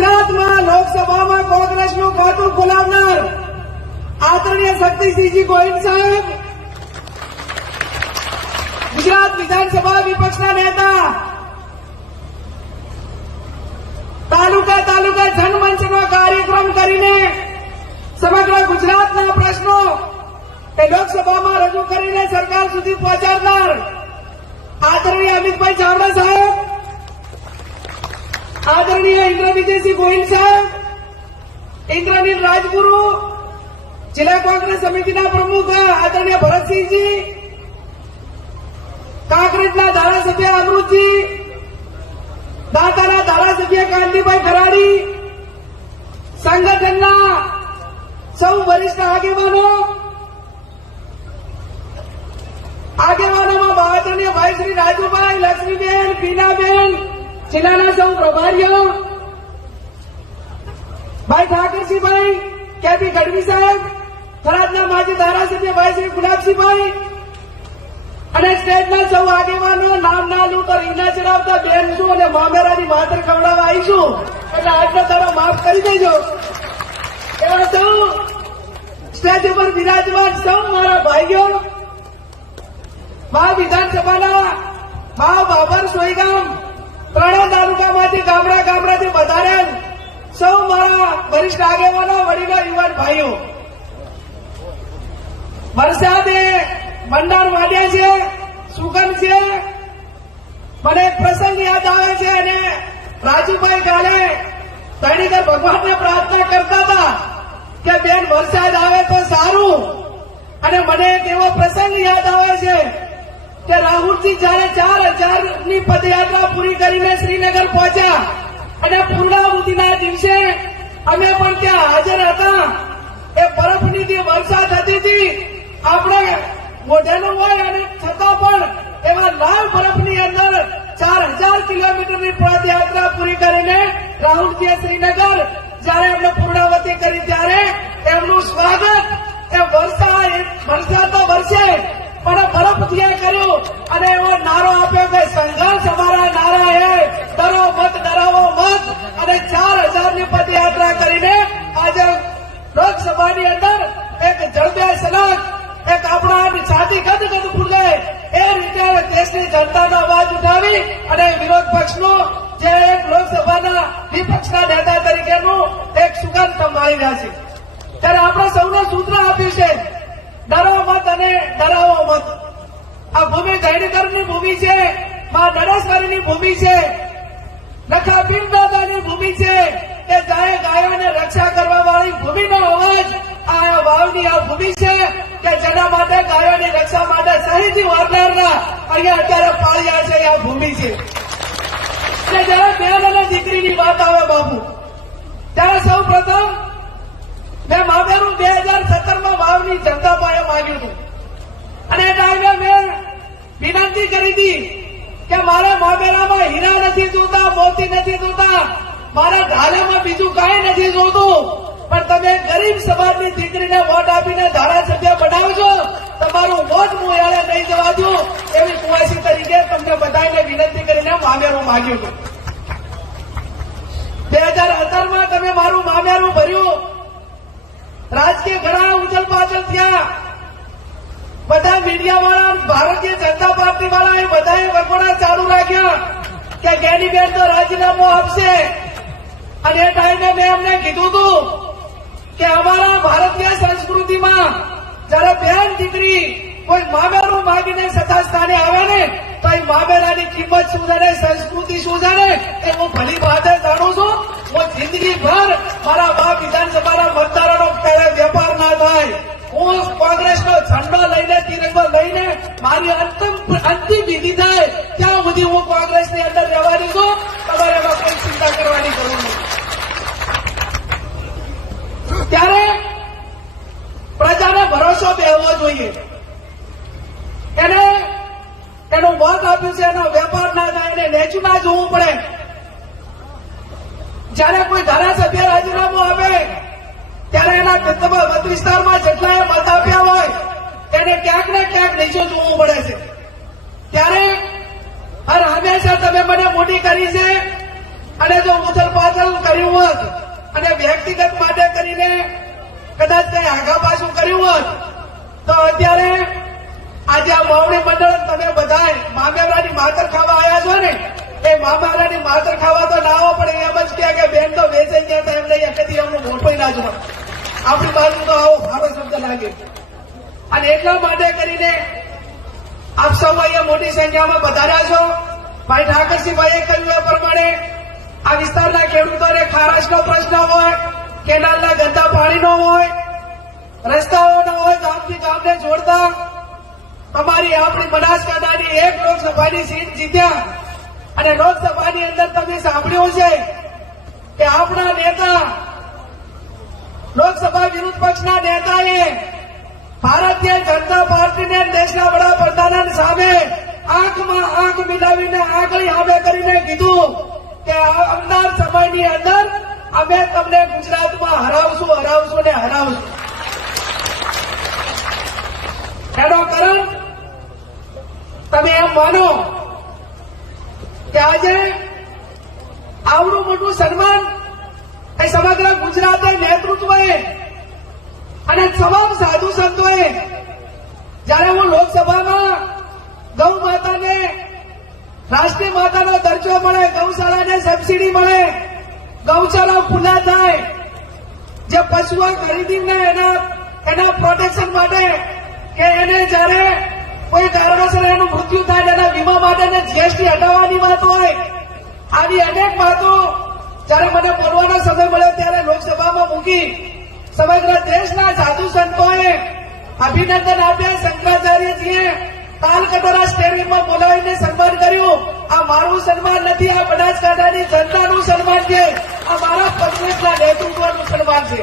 લોકસભામાં કોંગ્રેસનું ખાતું ખોલાવનાર આદરણીય શક્તિસિંહજી ગોહિલ સાહેબ, ગુજરાત વિધાનસભા વિપક્ષના નેતા, તાલુકા તાલુકા જનમંચનો કાર્યક્રમ કરીને સમગ્ર ગુજરાતના પ્રશ્નો એ લોકસભામાં રજૂ કરીને સરકાર સુધી પહોંચાડનાર આદરણીય અમિતભાઈ ચાવડા સાહેબ આદરણીય ઇન્દ્ર વિજયસિંહ ગોહિલ સાહેબ ઇન્દ્રનીલ રાજગુરુ, જિલ્લા કોંગ્રેસ સમિતિના પ્રમુખ આદરણીય ભરતસિંહજી, કાંકરેજના ધારાસભ્ય અમૃતજી, દાતાના ધારાસભ્ય કાંતિભાઈ ખરાડી, સંગઠનના સૌ વરિષ્ઠ આગેવાનો, આગેવાનોમાં મહાજન્ય ભાઈ શ્રી રાજુભાઈ, લક્ષ્મીબેન, પીનાબેન જિલ્લાના સૌ પ્રભારીઓ, ભાઈ ઠાકરસિંહભાઈ કેપી ગઢવી સાહેબ, થરાદના માજી ધારાસભ્ય ભાઈ શ્રી ગુલાબસિંહભાઈ અને સ્ટેટના સૌ આગેવાનો નામ ના લઉં તો ચડાવતા બેન છું અને મામેરાની માતર ખવડાવવા આવીશું. એટલે આજનો તારો માફ કરી દેજો. એવા સૌ સ્ટેજ ઉપર બિરાજમાન સૌ મારા ભાઈઓ મહા વિધાનસભાના મહા બાબર સોઈગામ ત્રણેય તાલુકામાંથી ગામડા ગામડાથી બધાને સૌ મારા વરિષ્ઠ આગેવાનો, વડીલો, યુવાન ભાઈઓ. વરસાદે મંડાણ વાડ્યા છે, સુગંધ છે, મને પ્રસંગ યાદ આવે છે અને રાજુભાઈ કાલે તણીકર ભગવાનને પ્રાર્થના કરતા હતા કે બેન વરસાદ આવે તો સારું. અને મને એક એવો પ્રસંગ યાદ આવે છે કે રાહુલજી જયારે ચાર હજારની પદયાત્રા પૂરી કરીને શ્રીનગર પહોંચ્યા અને પૂર્ણાહુતિના દિવસે અમે પણ ત્યાં હાજર હતા. એ બરફની જે વરસાદ હતી હતી આપણે મોઢેલું હોય અને છતાં પણ એવા લાલ બરફની અંદર ચાર હજાર કિલોમીટરની પદયાત્રા પૂરી કરીને રાહુલજીએ શ્રીનગર જયારે એમને પૂર્ણાવતી કરી ત્યારે એમનું સ્વાગત એ વરસાદ વરસાદ તો વરસે પણ બરફથી કર્યું અને એવો નારો આપ્યો કે સંઘર્ષ અમારા નારા હે. ડરો મત, ડરાવો મત. અને ચાર હજારની પદયાત્રા કરીને આજે લોકસભાની અંદર એક જળબે સલગ એક આપણા છાતી ગદ ગદ ફૂલે એ રીતે દેશની જનતાનો અવાજ ઉઠાવી અને વિરોધ પક્ષનો જે એક લોકસભાના વિપક્ષના નેતા તરીકેનું એક સુગંધ સંભાળી રહ્યા છે ત્યારે આપણે સૌને સૂત્ર આપ્યું છે ડરો મત અને ડરાવો મત. આ ભૂમિ જૈનકરની ભૂમિ છે, માં નરેશ્વરીની ભૂમિ છે, લખા દાદાની ભૂમિ છે એ ગાય ગાયોને રક્ષા કરવા વાળી ભૂમિનો અવાજ આ વાવની આ ભૂમિ છે કે જેના માટે ગાયોની રક્ષા માટે શહીદી વારનારના અહીંયા અત્યારે પાળ્યા છે, આ ભૂમિ છે. કે જયારે બેન અને દીકરીની વાત આવે બાબુ ત્યારે સૌ પ્રથમ મામેરું બે હજાર સત્તરમાં વાવની જનતા પાસે માંગ્યું હતું. અને ટાઈમે મેં વિનંતી કરી હતી કે મારા મામેરામાં હીરા નથી જોતા, મોતી નથી જોતા, મારા ઢાલેમાં બીજું કાંઈ નથી જોતું. પણ તમે ગરીબ સમાજની દીકરીને વોટ આપીને ધારાસભ્ય બનાવજો, તમારું વોટ હું યારે નહીં જવા દઉં એવી કુવાસી તરીકે તમને બધાને વિનંતી કરીને મામેરું માંગ્યું હતું. બે હજાર અઢારમાં તમે મારું મામેરું ભર્યું. રાજકીય ઘણા ઉથલ પાછળ થયા. બધા મીડિયા ભારતીય જનતા પાર્ટી વાળા બધાએ વગોડા ચાલુ રાખ્યા કે ગેનીબેન તો રાજીનામું આપશે. અને એ ટાઈમે મેં એમને કીધું હતું કે અમારા ભારતીય સંસ્કૃતિમાં જયારે બેન દીકરી કોઈ મામેરું માગીને સત્તા સ્થાને આવે ને, તો એ મામેરાની કિંમત શું છે સંસ્કૃતિ શું છે એ હું ભલી વાતે જાણું છું. હું જિંદગીભર મારા બાપ વિધાનસભાના મતદારોનો ક્યારે વેપાર ના થાય. હું કોંગ્રેસનો ઝંડો લઈને તિરંગો લઈને મારી અંતિમ અંતિમ વિધિ થાય. ત્યાં સુધી હું કોંગ્રેસની અંદર રહેવાની છું. તમારે એમાં કોઈ ચિંતા કરવાની જરૂર નથી. ત્યારે પ્રજાને ભરોસો બેહવો જોઈએ. એને એનું મત આપ્યું છે, એનો વેપાર ના થાય, એને નેચું ના જોવું પડે. જ્યારે કોઈ ધારાસભ્ય રાજીનામું આપે, ત્યારે એના મત વિસ્તારમાં જેટલા એ મત આપ્યા હોય, તેને ક્યાંક ને ક્યાંક નીચે જોવું પડે છે. ત્યારે હર હંમેશા તમે મને મોટી કરી છે, અને જો ઉથલ પાથલ કર્યું હોત, અને વ્યક્તિગત માટે કરીને કદાચ કઈ આગા પાછું કર્યું હોત, તો અત્યારે આજે આ માવડી મંડળ તમે બધા મામેરાની માતર ખાવા આવ્યા છો ને એ મામેરાની માતર ખાવા તો ના આવો, પણ એમ જ કે બેન તો વેચાઈ ગયા તો એમને કદી એમનું મોટો ના જોવા. આપણી બાજુ તો આવો, સારો શબ્દ લાગે. અને એટલા માટે કરીને આપ સૌ અહીંયા મોટી સંખ્યામાં વધાર્યા છો. ભાઈ ઠાકરસિંહભાઈએ કહ્યું એ પ્રમાણે આ વિસ્તારના ખેડૂતોને ખારાશનો પ્રશ્ન હોય, કેનાલના ગંદા પાણીનો હોય રસ્તાઓ ન હોય, ગામથી ગામને જોડતા તમારી આપણી બનાસકાંઠાની એક લોકસભાની સીટ જીત્યા. અને લોકસભાની અંદર તમે સાંભળ્યું છે કે આપણા નેતા લોકસભા વિરોધ પક્ષના નેતાએ ભારતીય જનતા પાર્ટીને દેશના વડાપ્રધાન સામે આંખમાં આંખ મિલાવીને આંગળી હામે કરીને કીધું કે આવનાર સમયની અંદર અમે તમને ગુજરાતમાં હરાવશું હરાવશું ને હરાવશું. એનો કારણ તમે એમ માનો કે આજે આવડું મોટું સન્માન એ સમગ્ર ગુજરાતે નેતૃત્વએ અને તમામ સાધુ સંતોએ જ્યારે હું લોકસભામાં ગૌ માતાને, રાષ્ટ્રીય માતાનો દરજ્જો મળે, ગૌશાળાને સબસિડી મળે, ગૌશાળા ખુલ્લા થાય, જે પશુઓ ખરીદીને એના એના પ્રોટેક્શન માટે કે એને જ્યારે કોઈ કારણોસર એનું મૃત્યુ થાય એના વીમા માટેને જીએસટી હટાવવાની વાત હોય, આવી અનેક વાતો જ્યારે મને બોલવાનો સમય મળ્યો ત્યારે લોકસભામાં મૂકી સમગ્ર દેશના સાધુ સંતોએ અભિનંદન આપ્યા. શંકરાચાર્યજીએ તાલ કટોરા સ્ટેડિયમમાં બોલાવીને સન્માન કર્યું. આ મારું સન્માન નથી, આ બનાસકાંઠાની જનતાનું સન્માન છે. આ મારા પક્ષના નેતૃત્વનું સન્માન છે.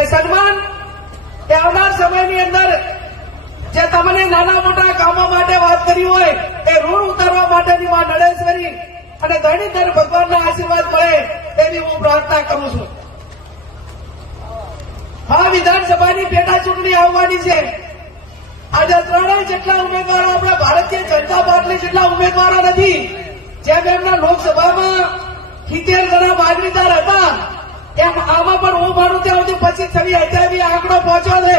એ સન્માન એ આવનાર સમયની અંદર જે તમને નાના મોટા કામો માટે વાત કરી હોય, એ ઋણ ઉતારવા માટેની માં નડેશ્વરી અને ધણીધર ભગવાનના આશીર્વાદ મળે તેની હું પ્રાર્થના કરું છું. હા વિધાનસભાની પેટા ચૂંટણી આવવાની છે. આજે ત્રણેય જેટલા ઉમેદવારો આપણા ભારતીય જનતા પાર્ટી જેટલા ઉમેદવારો નથી, જેમ એમના લોકસભામાં સિત્તેર ગણા માગણીદાર હતા, એમ આમાં પણ હું માનું ત્યાં સુધી પચીસ છવ્વીસ હજાર આંકડો પહોંચ્યો છે.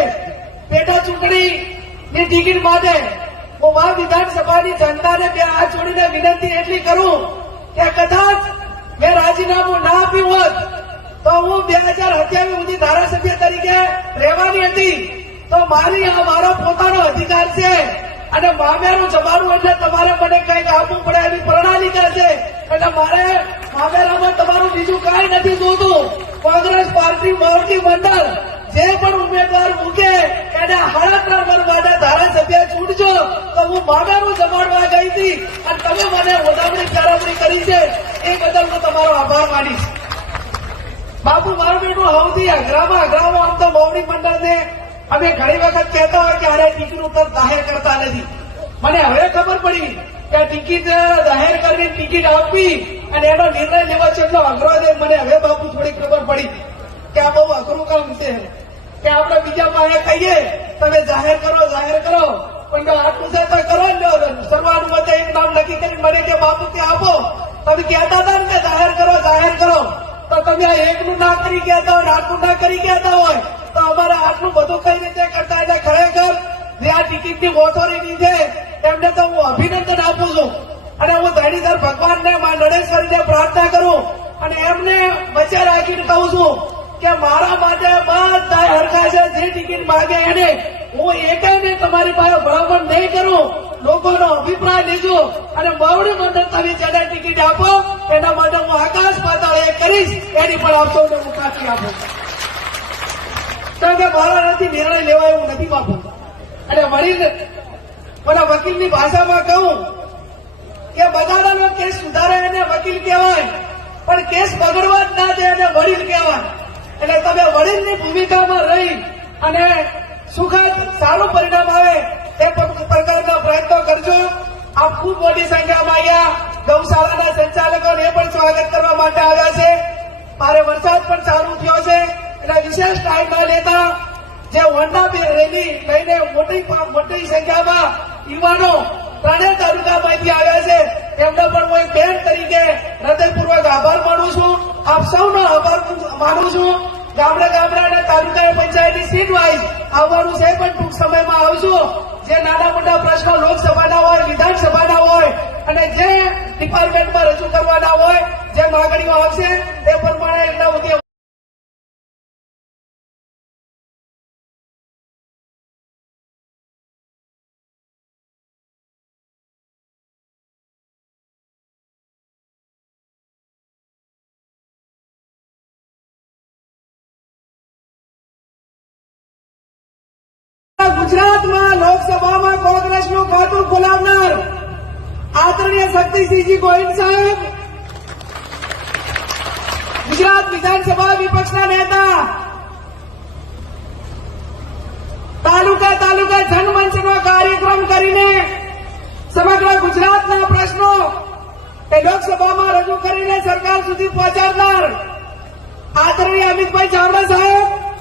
પેટા ચૂંટણી ની ટિકિટ માટે હું મા વિધાનસભાની જનતાને બે હાથ જોડીને વિનંતી એટલી કરું કે કદાચ મેં રાજીનામું ના આપ્યું હોત, તો હું બે હજાર સત્યાવીસ સુધી ધારાસભ્ય તરીકે રહેવાની હતી. તો મારી આ મારો પોતાનો અધિકાર છે અને મામેરું જમાનું એટલે તમારે મને કંઈક આપવું પડે એવી પ્રણાલિકા છે. એટલે મારે મામેરામાં તમારું બીજું કાંઈ નથી જોતું. કોંગ્રેસ પાર્ટી મોરબી મંડળ જે પણ ઉમેદવાર મૂકે, એને હળતર મન માટે ધારાસભ્ય ચૂંટજો તો હું મામેરું જમાડવા ગઈ હતી અને તમે મને વધામણી ચારામણી કરી છે એ બદલ હું તમારો આભાર માનીશ. બાપુ, મારું બેટું સૌથી અઘરામાં અઘરામાં આમ તો મોવડી મંડળને અમે ઘણી વખત કહેતા હોય કે અરે ટિકિટ ઉપર જાહેર કરતા નથી. મને હવે ખબર પડી કે ટિકિટ જાહેર કરીને ટિકિટ આપવી અને એનો નિર્ણય લેવા છે એટલો અઘરો છે. મને હવે બાપુ થોડી ખબર પડી કે આ બહુ અઘરું કામ છે. કે આપણે બીજા પાસે કહીએ, તમે જાહેર કરો જાહેર કરો. પણ જો આટલું છે તો કરો ને સર્વાનુમતે એક નામ નક્કી કરી મને કે બાપુ તે આપો. તમે કહેતા હતા ને કે જાહેર કરો જાહેર કરો. તો તમે આ એકનું ના કરી કહેતા હોય આટલું ના કરી કહેતા હોય, તો અમારે આટલું બધું કઈ રીતે કરતા એટલે ખરેખર? જે આ ટિકિટની ઓથોરિટી છે એમને તો હું અભિનંદન આપું છું. અને હું ધણીધર ભગવાનને મા નડેશ્વરીને પ્રાર્થના કરું અને એમને વચ્ચે રાખીને કહું છું કે મારા માટે બધા હરખા છે જે ટિકિટ માગે એને હું એકાને તમારી પાસે ભલામણ નહીં કરું. લોકોનો અભિપ્રાય લેજો અને બાવડી મંડળ તમે જેને ટિકિટ આપો. એના માટે હું આકાશ પાતાળ એ કરીશ. એની પણ આપશો ને હું કાચી આપું. કારણ કે મારા નથી નિર્ણય લેવાય એવું નથી બાપુ અને વડીલ મને વકીલની ભાષામાં કહું કે બગાડાનો કેસ સુધારે એને વકીલ કહેવાય, પણ કેસ બગડવા જ ના દે એને વડીલ કહેવાય. એટલે તમે વડીલની ભૂમિકામાં રહી અને સુખદ સારું પરિણામ આવે એ પ્રકારના પ્રયત્નો કરજો. આ ખૂબ મોટી સંખ્યામાં અહીંયા ગૌશાળાના સંચાલકોને પણ સ્વાગત કરવા માટે આવ્યા છે. મારે વરસાદ પણ ચાલુ થયો છે. એટલે વિશેષ ટાઈમ ન લેતા જે હોન્ડા રેલી લઈને મોટી મોટી સંખ્યામાં યુવાનો ત્રણેય તાલુકામાંથી આવ્યા છે. એમનો પણ હું એક બેન તરીકે હૃદયપૂર્વક આભાર માનું છું. આપ સૌનો આભાર માનું છું. ગામડે ગામડા અને તાલુકા પંચાયતની સીટ વાઇઝ આવવાનું છે, પણ ટૂંક સમયમાં આવશું જે નાના મોટા પ્રશ્નો લોકસભાના હોય, વિધાનસભાના હોય, અને જે ડિપાર્ટમેન્ટમાં રજૂ કરવાના હોય જે માગણીઓ આવશે, તે પ્રમાણે એમના ઉદ્યોગ ગુજરાતમાં લોકસભામાં કોંગ્રેસનું ખાતું ખોલાવનાર આદરણીય શક્તિસિંહજી ગોહિલ સાહેબ, ગુજરાત વિધાનસભા વિપક્ષના નેતા, તાલુકા તાલુકા જનમંચનો કાર્યક્રમ કરીને સમગ્ર ગુજરાતના પ્રશ્નો એ લોકસભામાં રજૂ કરીને સરકાર સુધી પહોંચાડનાર આદરણીય અમિતભાઈ ચાવડા સાહેબ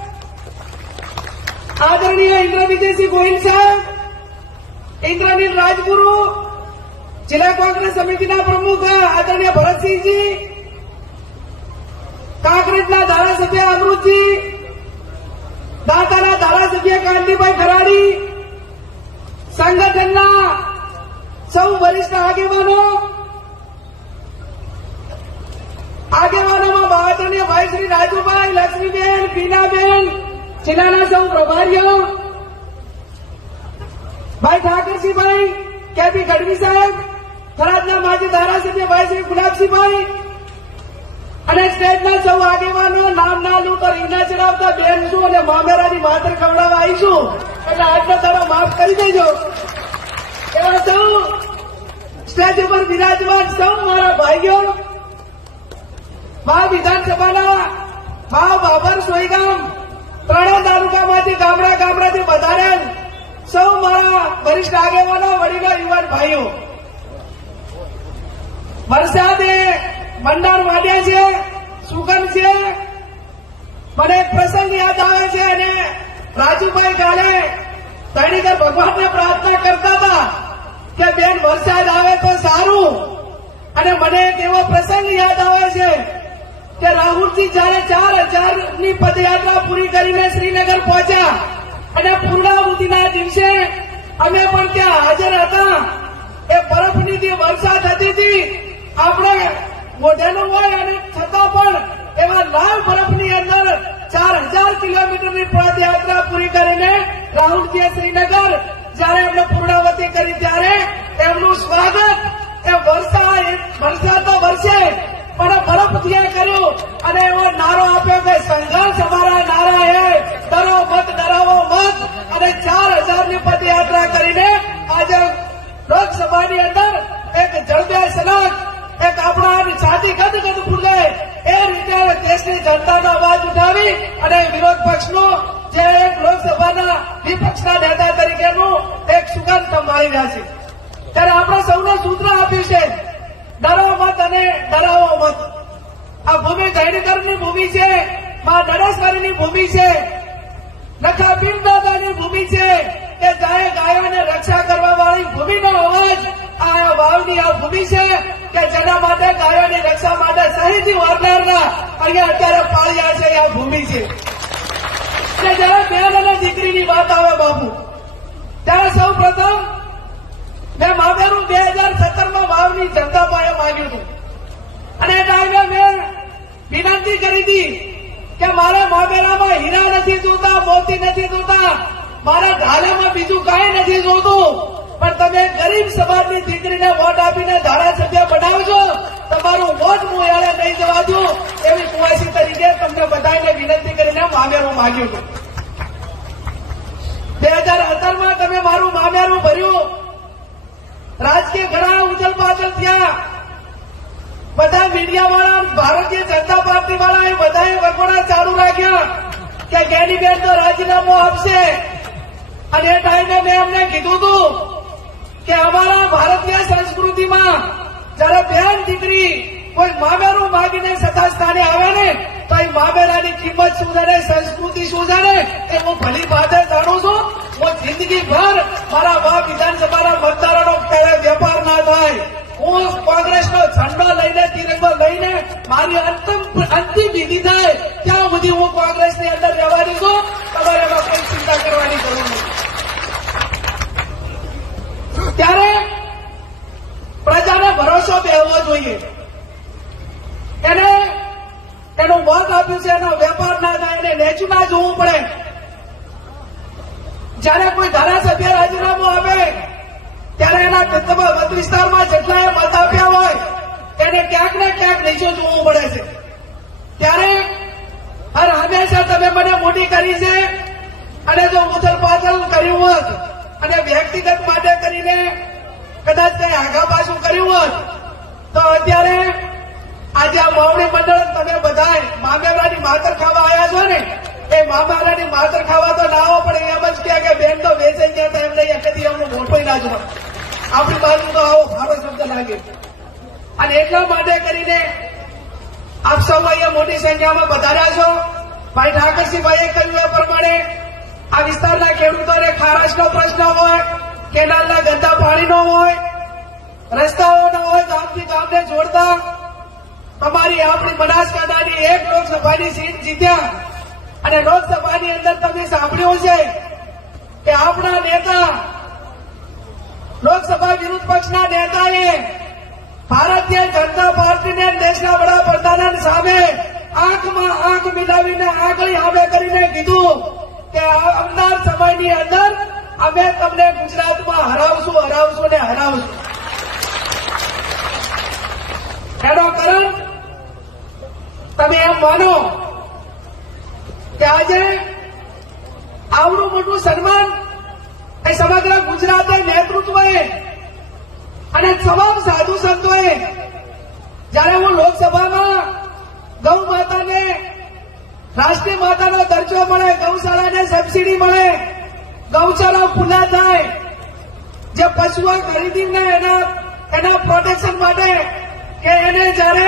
આદરણીય ઇન્દ્ર વિજયસિંહ ગોહિલ સાહેબ ઇન્દ્રનીલ રાજગુરુ, જિલ્લા કોંગ્રેસ સમિતિના પ્રમુખ આદરણીય ભરતસિંહજી, કાંકરેજના ધારાસભ્ય અમૃતજી, દાતાના ધારાસભ્ય કાંતિભાઈ ખરાડી, સંગઠનના સૌ વરિષ્ઠ આગેવાનો, આગેવાનોમાં આદરણીય ભાઈ શ્રી રાજુભાઈ, લક્ષ્મીબેન, પીનાબેન જિલ્લાના સૌ પ્રભારીઓ, ભાઈ ઠાકરસિંહભાઈ કેપી ગઢવી સાહેબ, થરાદના માજી ધારાસભ્ય ભાઈ શ્રી ગુલાબસિંહભાઈ અને સ્ટેટના સૌ આગેવાનો નામ ના લઉં તો રીંગણા ચડાવતા બેન છું અને મામેરાની માતર ખવડાવવા આવીશું. એટલે આજનો તારો માફ કરી દેજો. એવા સૌ સ્ટેજ ઉપર બિરાજમાન સૌ મારા ભાઈઓ મહા વિધાનસભાના મહા બાબર સોઈગામ ત્રણેય તાલુકામાંથી ગામડા ગામડાથી બધાને સૌ મારા વરિષ્ઠ આગેવાનો, વડીલો, યુવાન ભાઈઓ. વરસાદે મંડાણ વાડે છે સુગમ છે, મને પ્રસંગ યાદ આવે છે અને રાજુભાઈ કાલે ધણીકર ભગવાનને પ્રાર્થના કરતા હતા કે બેન વરસાદ આવે તો સારું. અને મને એક એવો પ્રસંગ યાદ આવે છે કે રાહુલજી જયારે ચાર હજારની પદયાત્રા પૂરી કરીને શ્રીનગર પહોંચ્યા અને પૂર્ણાહુતિના દિવસે અમે પણ ત્યાં હાજર હતા. એ બરફની જે વરસાદ હતી હતી આપણે મોઢાનું હોય અને છતાં પણ એવા લાલ બરફની અંદર ચાર હજાર કિલોમીટરની પદયાત્રા પૂરી કરીને રાહુલજીએ શ્રીનગર જયારે એમને પૂર્ણાવતી કરી ત્યારે એમનું સ્વાગત, એ વરસાદ વરસાદ તો વરસે પણ બરફથી કર્યું અને એવો નારો આપ્યો કે સંઘર્ષ અમારા નારા હે ડરો મત ડરાવો મત અને ચાર હજારની પદયાત્રા કરીને આજે લોકસભાની અંદર એક જળદે સલાક એક આપણા છાતી ગદ ગદ ફૂલે એ રીતે દેશની જનતાનો અવાજ ઉઠાવી અને વિરોધ પક્ષનું જે એક લોકસભાના વિપક્ષના નેતા તરીકેનું એક સુગંધ સંભાળી રહ્યા છે. ત્યારે આપણે સૌને સૂત્ર આપ્યું છે ડરો મત અને ડરાવો મત. આ ભૂમિ ગૈરીકરની ભૂમિ છે, માં નરેશ્વરીની ભૂમિ છે નખા પીર દાદાની ભૂમિ છે. કે ગાય ગાયોને રક્ષા કરવા વાળી ભૂમિનો અવાજ આ વાવની આ ભૂમિ છે કે જેના માટે ગાયોની રક્ષા માટે શહીદી વારનારના અહીંયા અત્યારે પાળ્યા છે, આ ભૂમિ છે. જયારે બેન અને દીકરીની વાત આવે બાબુ ત્યારે સૌ પ્રથમ મેં મામેરું બે હજાર સત્તરમાં વાવની જનતા પાસે માંગ્યું હતું. અને ટાઈમે મેં વિનંતી કરી હતી કે મારે મામેરામાં હીરા નથી જોતા, મોતી નથી જોતા, મારા ઢાલામાં બીજું કાંઈ નથી જોતું. પણ તમે ગરીબ સમાજની દીકરીને વોટ આપીને ધારાસભ્ય બનાવજો, તમારું વોટ હું એને નહીં જવા દઉં એવી કુવાસી તરીકે તમને બધાને વિનંતી કરીને મામેરું માંગ્યું હતું. બે હજાર સત્તરમાં તમે મારું મામેરું ભર્યું. રાજકીય ઘણા ઉથલ પાછળ થયા. બધા મીડિયા વાળા, ભારતીય જનતા પાર્ટી વાળા એ બધાએ વગોડા ચાલુ રાખ્યા કે ગેનીબેન તો રાજીનામું આપશે. અને એ ટાઈમે મેં એમને કીધું હતું કે અમારા ભારતીય સંસ્કૃતિમાં જયારે બેન દીકરી કોઈ મામેરું માગીને સત્તા સ્થાને આવે ને, તો એ મામેરાની કિંમત શું જાણે સંસ્કૃતિ શું જાણે એ હું ભલી ભાતે જાણું છું હું જિંદગીભર મારા બાપ વિધાનસભાના મતદારોનો ક્યારે વેપાર ના થાય હું કોંગ્રેસનો ઝંડો લઈને તિરંગો લઈને મારી અંતિમ અંતિમ ભરોસો બેહવો જોઈએ એને એનું મત આપ્યું છે એનો વેપાર ના થાય એને નેચું ના જોવું પડે જ્યારે કોઈ ધારાસભ્ય રાજીનામું આપે ત્યારે એના મત મત વિસ્તારમાં જેટલા એ મત આપ્યા હોય એને ક્યાંક ને ક્યાંક નીચું જોવું પડે છે ત્યારે હર હંમેશા તમે મને મોટી કરી છે અને જો ઉથલ પાથલ કર્યું હોત અને વ્યક્તિગત માટે કરીને કદાચ કઈ આગા પાછું કર્યું હોત તો અત્યારે આજે આ માવડી મંડળ તમે બધા મામેરાની માતર ખાવા આવ્યા છો ને, એ મામેરાની માતર ખાવા તો ના આવો, પણ એમ જ કે બેન તો વેચાઈ ગયા હતા, એમને કદી અમને મોટું ના જોવા આપણી બાજુ તો આવો સારો શબ્દ લાગે. અને એટલા માટે કરીને આપ સૌ અહીંયા મોટી સંખ્યામાં વધાર્યા છો. ભાઈ ઠાકરસિંહભાઈએ કહ્યું એ પ્રમાણે આ વિસ્તારના ખેડૂતોને ખારાશનો પ્રશ્ન હોય, કેનાલના ગંદા પાણીનો હોય રસ્તાઓ હોય ગામથી ગામને જોડતા. અમારી આપણી બનાસકાંઠાની એક લોકસભાની સીટ જીત્યા. અને લોકસભાની અંદર તમે સાંભળ્યું છે કે આપણા નેતા, લોકસભા વિરોધ પક્ષના નેતાએ ભારતીય જનતા પાર્ટીને દેશના વડાપ્રધાન સામે આંખમાં આંખ મિલાવીને આંગળી હામે કરીને કીધું કે આવનાર સમયની અંદર અમે તમને ગુજરાતમાં હરાવશું હરાવશું ને હરાવશું. એનો કરો. તમે એમ માનો કે આજે આવડું મોટું સન્માન એ સમગ્ર ગુજરાતે નેતૃત્વએ અને તમામ સાધુ સંતોએ જ્યારે હું લોકસભામાં ગૌ માતાને, રાષ્ટ્રીય માતાનો દરજ્જો મળે, ગૌશાળાને સબસિડી મળે, ગૌશાળા ખુલ્લા થાય, જે પશુઓ ખરીદીને એના એના પ્રોટેક્શન માટે કે એને જયારે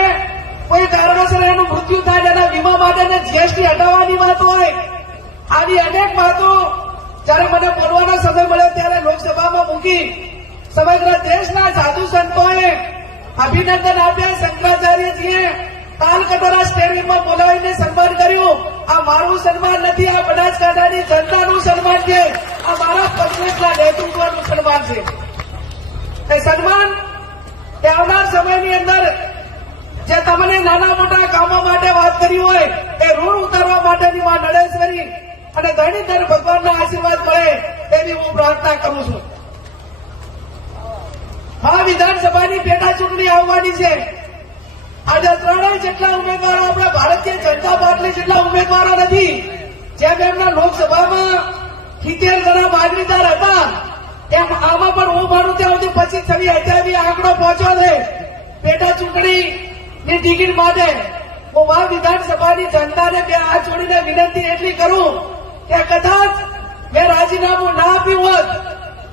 કોઈ કારણોસર એનું મૃત્યુ થાય એના વીમા માટેને જીએસટી હટાવવાની વાત હોય, આવી અનેક વાતો જયારે મને બોલવાનો સમય મળ્યો ત્યારે લોકસભામાં મૂકી સમગ્ર દેશના સાધુ સંતોએ અભિનંદન આપ્યા. શંકરાચાર્યજીએ તાલકટોરા સ્ટેડિયમમાં બોલાવીને સન્માન કર્યું. આ મારું સન્માન નથી, આ બનાસકાંઠાની જનતાનું સન્માન છે. આ મારા પક્ષના નેતૃત્વનું સન્માન છે. એ સન્માન એ આવનાર સમયની અંદર જે તમને નાના મોટા કામો માટે વાત કરી હોય, એ ઋણ ઉતારવા માટેની માં નડેશ્વરી અને ધણીધર ભગવાનના આશીર્વાદ મળે એવી હું પ્રાર્થના કરું છું. આ વિધાનસભાની પેટા ચૂંટણી આવવાની છે. આજે ત્રણેય જેટલા ઉમેદવારો આપણા ભારતીય જનતા પાર્ટી જેટલા ઉમેદવારો નથી, જેમ એમના લોકસભામાં સિત્તેર જણા માગણીદાર હતા એમ આમાં પણ હું માનું ત્યાં સુધી પચીસ છવ્વીસ અઠ્યાવીસ આંકડો પહોંચ્યો છે. પેટા ચૂંટણી ની ટિકિટ માટે હું મા વિધાનસભાની જનતાને બે હાથ જોડીને વિનંતી એટલી કરું કે કદાચ મેં રાજીનામું ના આપ્યું હોત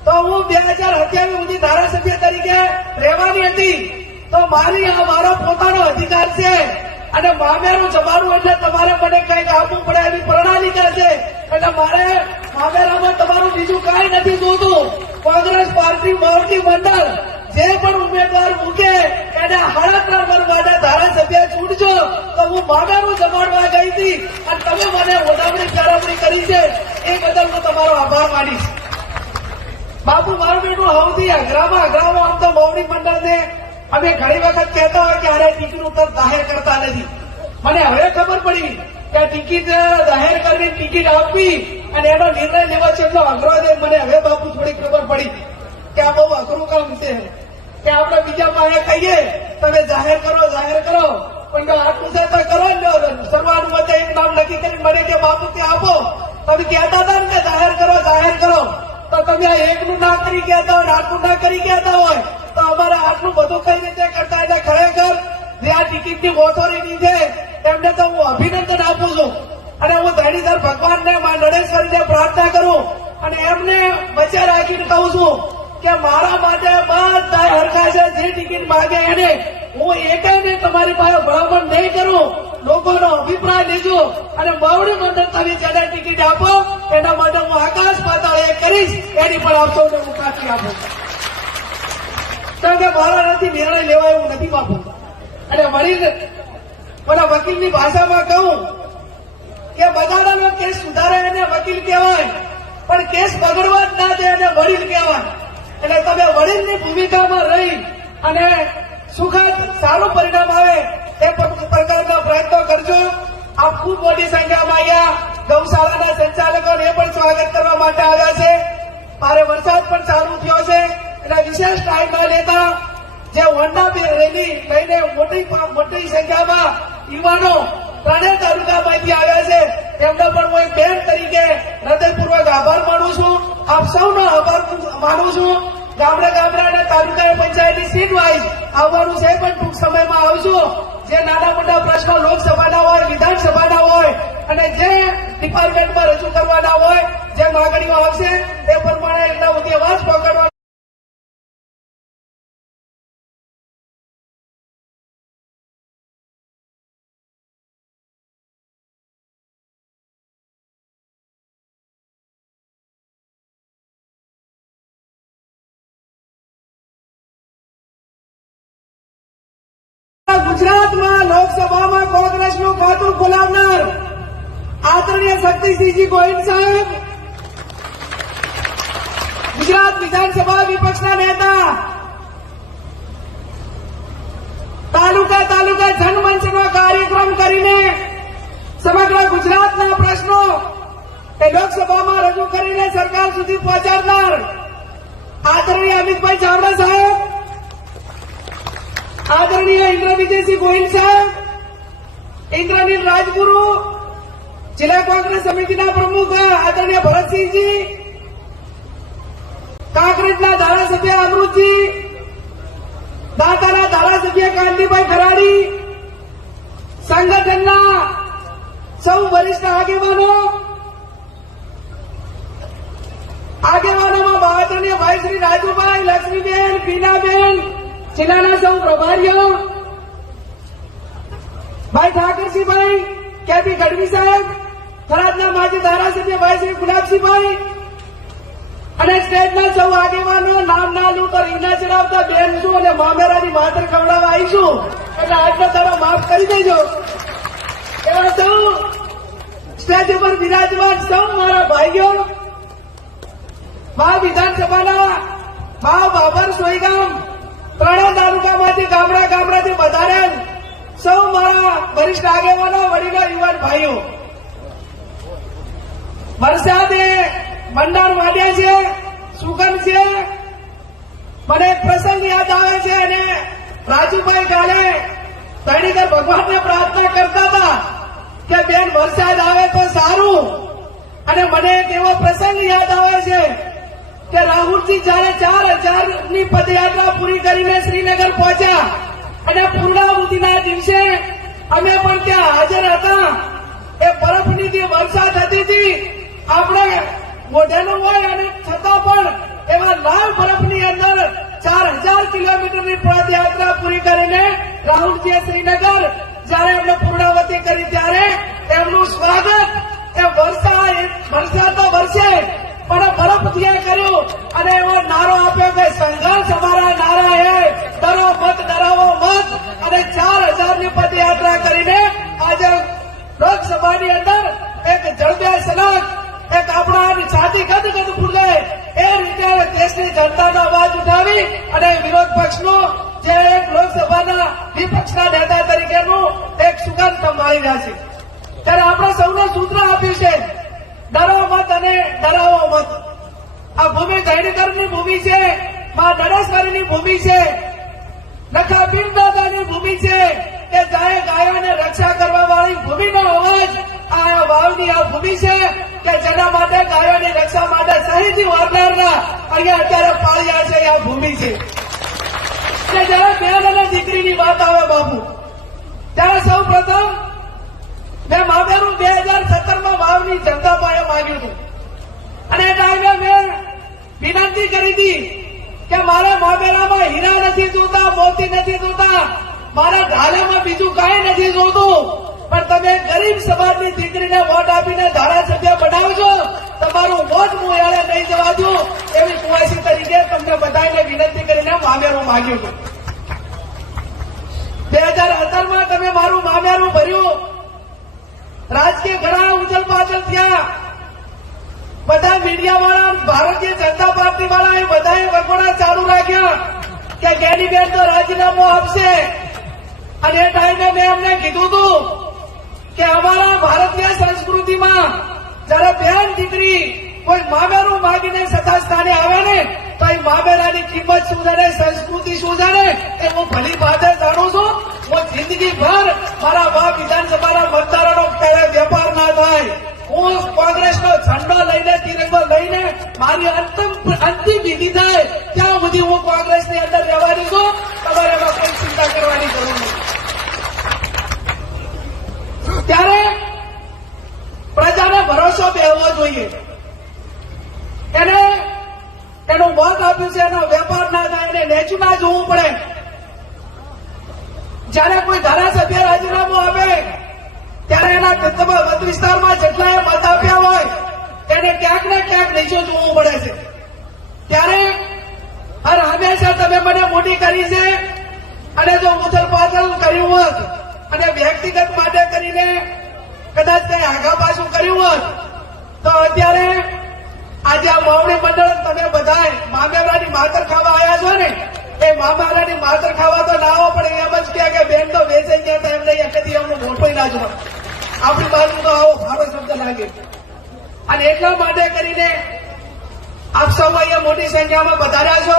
તો હું બે હજાર સત્યાવીસ સુધી ધારાસભ્ય તરીકે રહેવાની હતી. તો મારી આ મારો પોતાનો અધિકાર છે. અને મામેરું જમાડવું એટલે તમારે મને કંઈક આપવું પડે એવી પ્રણાલિકા છે. એટલે મારે મામેરામાં તમારું બીજું કાંઈ નથી જોતું. કોંગ્રેસ પાર્ટી માવતી મંડળ જે પણ ઉમેદવાર મૂકે, એને હળતર માટે ધારાસભ્ય ચૂંટજો. તો હું મામેરું જમાડવા ગઈ હતી અને તમે મને વધામણી ફેરવણી કરી છે. એ બદલ હું તમારો આભાર માનીશ. બાપુ, મારું બેટું સૌથી અઘરામાં અઘરામાં આમ તો મંડળ મંડળને અમે ઘણી વખત કહેતા હોય કે અરે ટિકિટ ઉપર જાહેર કરતા નથી. મને હવે ખબર પડી કે ટિકિટ જાહેર કરવી ટિકિટ આપવી અને એનો નિર્ણય લેવો છે એટલો અઘરો છે, મને હવે બાપુ થોડી ખબર પડી કે આ બહુ અઘરું કામ છે. કે આપણે બીજા પાસે કહીએ, તમે જાહેર કરો જાહેર કરો. પણ જો આટલું છે તો કરો ને સર્વાનુમતે એક નામ નક્કી કરી મને કે, બાપુ, તે આપો. તમે કહેતા હતા ને કે, જાહેર કરો જાહેર કરો. તો તમે આ એકનું ના કરી કહેતા હોય, આટલું ના કરી કહેતા હોય. તો અમારે આટલું બધું કઈ રીતે કરતા એટલે ખરેખર. જે આ ટિકિટની ઓથોરિટી છે, એમને તો હું અભિનંદન આપું છું. અને હું ધણીધર ભગવાનને મા નરેશ્વરીને પ્રાર્થના કરું. અને એમને વચ્ચે રાખીને કહું છું કે મારા માટે બધા હરખા છે, જે ટિકિટ માંગે એને હું એકાને તમારી પાસે ભલામણ નહીં કરું. લોકોનો અભિપ્રાય લેજો અને બવડી મંડળ તમે જેને ટિકિટ આપો, એના માટે હું આકાશ પાતાળ એ કરીશ. એની પણ આપશો ને હું કાચી આપું. કે મારા નથી, નિર્ણય લેવાય એવું નથી બાપુ અને વડીલ મને વકીલની ભાષામાં કહું કે બગાડાનો કેસ સુધારે એને વકીલ કહેવાય, પણ કેસ બગડવા જ ના દે એને વડીલ કહેવાય. એટલે તમે વડીલની ભૂમિકામાં રહી અને સુખદ, સારું પરિણામ આવે પ- પ્રકારના પ્રયત્નો કરજો. આ ખૂબ મોટી સંખ્યામાં અહીંયા ગૌશાળાના સંચાલકોને પણ સ્વાગત કરવા માટે આવ્યા છે. મારે વરસાદ પણ ચાલુ થયો છે. એટલે વિશેષ ટાઈમમાં લેતા જે હોન્ડા રેલી લઈને મોટી મોટી સંખ્યામાં યુવાનો ત્રણેય તાલુકામાંથી આવ્યા છે. એમનો પણ હું એક બેન તરીકે હૃદયપૂર્વક આભાર માનું છું. આપ સૌનો આભાર માનું છું. ગામડે ગામડા અને તાલુકા પંચાયતની સીટ વાઇઝ આવવાનું છે, પણ ટૂંક સમયમાં આવશું. જે નાના મોટા પ્રશ્નો લોકસભાના હોય, વિધાનસભાના હોય, અને જે ડિપાર્ટમેન્ટમાં રજૂ કરવાના હોય, જે માગણીઓ આવશે તે પ્રમાણે એમના ઉદ્યવાસ પકડવા ગુજરાતમાં લોકસભામાં કોંગ્રેસનું ખાતું ખોલાવનાર આદરણીય શક્તિસિંહજી ગોહિલ સાહેબ, ગુજરાત વિધાનસભા વિપક્ષના નેતા, તાલુકા તાલુકા જનમંચનો કાર્યક્રમ કરીને સમગ્ર ગુજરાતના પ્રશ્નો એ લોકસભામાં રજૂ કરીને સરકાર સુધી પહોંચાડનાર આદરણીય અમિતભાઈ ચાવડા સાહેબ આદરણીય ઇન્દ્ર વિજયસિંહ ગોહિલ સાહેબ ઇન્દ્રનીલ રાજગુરુ, જિલ્લા કોંગ્રેસ સમિતિના પ્રમુખ આદરણીય ભરતસિંહજી, કાંકરેજના ધારાસભ્ય અમૃતજી, દાતાના ધારાસભ્ય કાંતિભાઈ ખરાડી, સંગઠનના સૌ વરિષ્ઠ આગેવાનો, આગેવાનોમાં આદરણીય ભાઈ શ્રી રાજુભાઈ, લક્ષ્મીબેન, પીનાબેન જિલ્લાના સૌ પ્રભારીઓ, ભાઈ ઠાકરસિંહભાઈ કેપી ગઢવી સાહેબ, થરાદના માજી ધારાસભ્ય ભાઈ શ્રી ગુલાબસિંહભાઈ અને સ્ટેટના સૌ આગેવાનો નામ ના લઉં તો રીંગણા ચડાવતા બેન અને મામેરાની માતર ખવડાવવા આવીશું. એટલે આજનો તારો માફ કરી દેજો. એવા સૌ સ્ટેજ ઉપર બિરાજમાન સૌ મારા ભાઈઓ મહા વિધાનસભાના મહા બાબર સોઈગામ ત્રણેય તાલુકામાંથી ગામડા ગામડાથી વધારે સૌ મારા વરિષ્ઠ આગેવાનો, વડીલો, યુવાન ભાઈઓ. વરસાદે મંડાણ વાડ્યા છે, સુગંધ છે. મને એક પ્રસંગ યાદ આવે છે અને રાજુભાઈ કાલે તણીકર ભગવાનને પ્રાર્થના કરતા હતા કે બેન વરસાદ આવે તો સારું. અને મને એક એવો પ્રસંગ યાદ આવે છે કે રાહુલજી જયારે ચાર હજારની પદયાત્રા પૂરી કરીને શ્રીનગર પહોંચ્યા અને પૂર્ણાહુતિના દિવસે અમે પણ ત્યાં હાજર હતા. એ બરફની જે વરસાદ હતી હતી આપણે મોઢેલું હોય અને છતાં પણ એવા લાલ બરફની અંદર ચાર હજાર કિલોમીટરની પદયાત્રા પૂરી કરીને રાહુલજીએ શ્રીનગર જયારે એમને પૂર્ણાવતી કરી ત્યારે એમનું સ્વાગત એ વરસાદ વરસાદ તો વરસે પણ બરફથી કર્યું અને એવો નારો આપ્યો કે સંઘર્ષ અમારા નારા હે. ડરો મત, ડરાવો મત. અને ચાર હજારની પદયાત્રા કરીને આજે લોકસભાની અંદર એક જળબે સલગ એક આપણા છાતી ગદ ગદ ફૂલે એ રીતે દેશની જનતાનો અવાજ ઉઠાવી અને વિરોધ પક્ષનો જે એક લોકસભાના વિપક્ષના નેતા તરીકેનું એક સુગંધ સંભાળી રહ્યા છે. ત્યારે આપણે સૌને સૂત્ર આપ્યું છે ડરો મત અને ડરાવો મત. આ ભૂમિ જૈનકરની ભૂમિ છે, માં નરેશ્વરીની ભૂમિ છે લખા પીર દાદાની ભૂમિ છે. કે ગાય ગાયોને રક્ષા કરવા વાળી ભૂમિનો અવાજ આ વાવની આ ભૂમિ છે કે જેના માટે ગાયોની રક્ષા માટે શહીદી વારનારના અહીંયા અત્યારે પાળ્યા છે, આ ભૂમિ છે. કે જયારે બેન અને દીકરીની વાત આવે બાબુ ત્યારે સૌ પ્રથમ મેં મામેરું બે હજાર સત્તરમાં વાવની જનતા પાસે માંગ્યું હતું. અને ટાઈમે મેં વિનંતી કરી હતી કે મારા મામેરામાં હીરા નથી જોતા, મોતી નથી જોતા, મારા ઢાલામાં બીજું કાંઈ નથી જોતું. પણ તમે ગરીબ સમાજની દીકરીને વોટ આપીને ધારાસભ્ય બનાવજો. તમારું વોટ હું એને નહીં જવા દઉં એવી કુવાસી તરીકે તમને બધાને વિનંતી કરીને મામેરું માંગ્યું હતું. બે હજાર સત્તરમાં તમે મારું મામેરું ભર્યું રાજકીય ઘણા ઉજલ પાછળ થયા. બધા મીડિયા વાળા ભારતીય જનતા પાર્ટી વાળા એ બધાએ વગોડા ચાલુ રાખ્યા કે ગેનીબેન તો રાજીનામું આપશે. અને એ ટાઈમે મેં અમને કીધું હતું કે અમારા ભારતીય સંસ્કૃતિમાં જયારે બેન દીકરી કોઈ મામેરું માગીને સત્તા સ્થાને આવે ને, તો એ મામેરાની કિંમત શું જાણે, સંસ્કૃતિ શું જાણે, એ હું ભલી ભાતે જાણું છું. હું જિંદગીભર મારા બાપ વિધાનસભાના મતદારોનો ક્યારે વેપાર ના થાય હું કોંગ્રેસનો ઝંડો લઈને તિરંગો લઈને મારી અંતિમ અંતિમ વિધિ થાય, ત્યાં સુધી હું કોંગ્રેસની અંદર રહેવાની છું. તમારે એમાં કોઈ ચિંતા કરવાની જરૂર નથી. ત્યારે પ્રજાને ભરોસો બેહવો જોઈએ. એને એનું મત આપ્યું છે એનો વેપાર ના થાય, એને નેચું જોવું પડે. જ્યારે કોઈ ધારાસભ્ય રાજીનામું આપે ત્યારે એના મત વિસ્તારમાં જેટલા મત આપ્યા હોય, તેને ક્યાંક ને ક્યાંક નીચે જોવું પડે છે. ત્યારે હર હંમેશા તમે મને મોટી કરી છે અને જો ઉથલ પાથલ કર્યું હોત અને વ્યક્તિગત માટે કરીને કદાચ કઈ આગા પાછું કર્યું હોત, તો અત્યારે આજે આ માવણી મંડળ તમે બધા મામેરાની માતર ખાવા આવ્યા છો ને એ મામારાની માતર ખાવા તો ના આવો, પણ એમ જ કહે કે બેન તો વેચાઈ ગયા હતા એમને કદી અમને મોટો ના જોવા આપણી બાજુ તો આવો, સારો શબ્દ લાગે. અને એટલા માટે કરીને આપ સૌ અહીંયા મોટી સંખ્યામાં બધા છો.